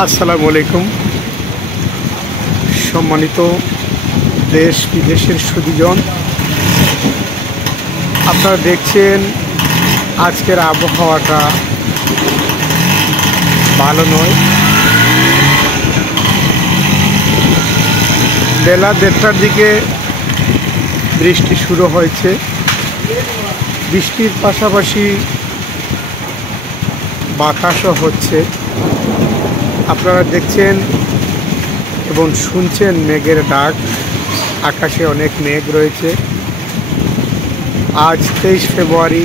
আসসালামু আলাইকুম। সম্মানিত দেশ বিদেশের সুধীজন, আপনারা দেখছেন আজকের আবহাওয়াটা ভালো নয়। বেলা 1:30টার দিকে বৃষ্টি শুরু হয়েছে। বৃষ্টির পাশাপাশি বাতাসও হচ্ছে। আপনারা দেখছেন এবং শুনছেন মেঘের ডাক। আকাশে অনেক মেঘ রয়েছে। আজ 23 ফেব্রুয়ারি,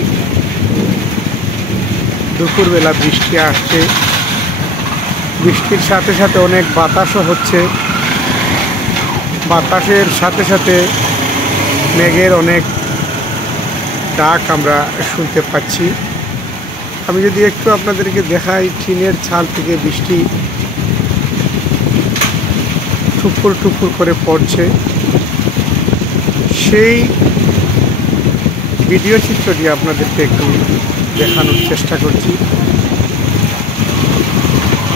দুপুরবেলা বৃষ্টি আসছে। বৃষ্টির সাথে সাথে অনেক বাতাসও হচ্ছে। বাতাসের সাথে সাথে মেঘের অনেক ডাক আমরা শুনতে পাচ্ছি। আমি যদি একটু আপনাদেরকে দেখাই, টিনের ছাল থেকে বৃষ্টি টুপুর টুপুর করে পড়ছে। সেই ভিডিও চিত্রটি আপনাদেরকে একটু দেখানোর চেষ্টা করছি।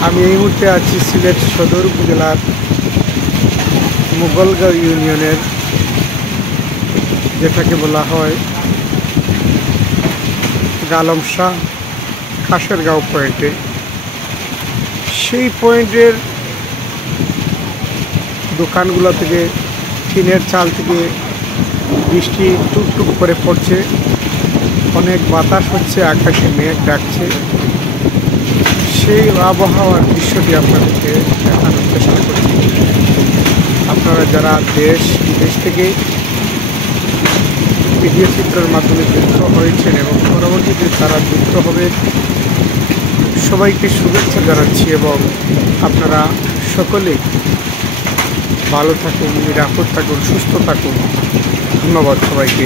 আমি এই মুহূর্তে আছি সিলেট সদর উপজেলার মুগলগাঁও ইউনিয়নের, যেটাকে বলা হয় গালমশাহ খাসেরগাঁও পয়েন্টে। সেই পয়েন্টের দোকানগুলো থেকে, টিনের চাল থেকে বৃষ্টি টুকটুক করে পড়ছে। অনেক বাতাস হচ্ছে, আকাশে মেঘ ডাকছে। সেই আবহাওয়ার দৃশ্যটি আপনাদেরকে দেখানোর চেষ্টা করছি। আপনারা যারা দেশ বিদেশ থেকে ভিডিও চিত্রের মাধ্যমে যুক্ত হয়েছেন এবং পরবর্তীতে তারা যুক্ত হবে, সবাইকে শুভেচ্ছা জানাচ্ছি এবং আপনারা সকলেই ভালো থাকুন, নিরাপদ থাকুন, সুস্থ থাকুন। ধন্যবাদ সবাইকে।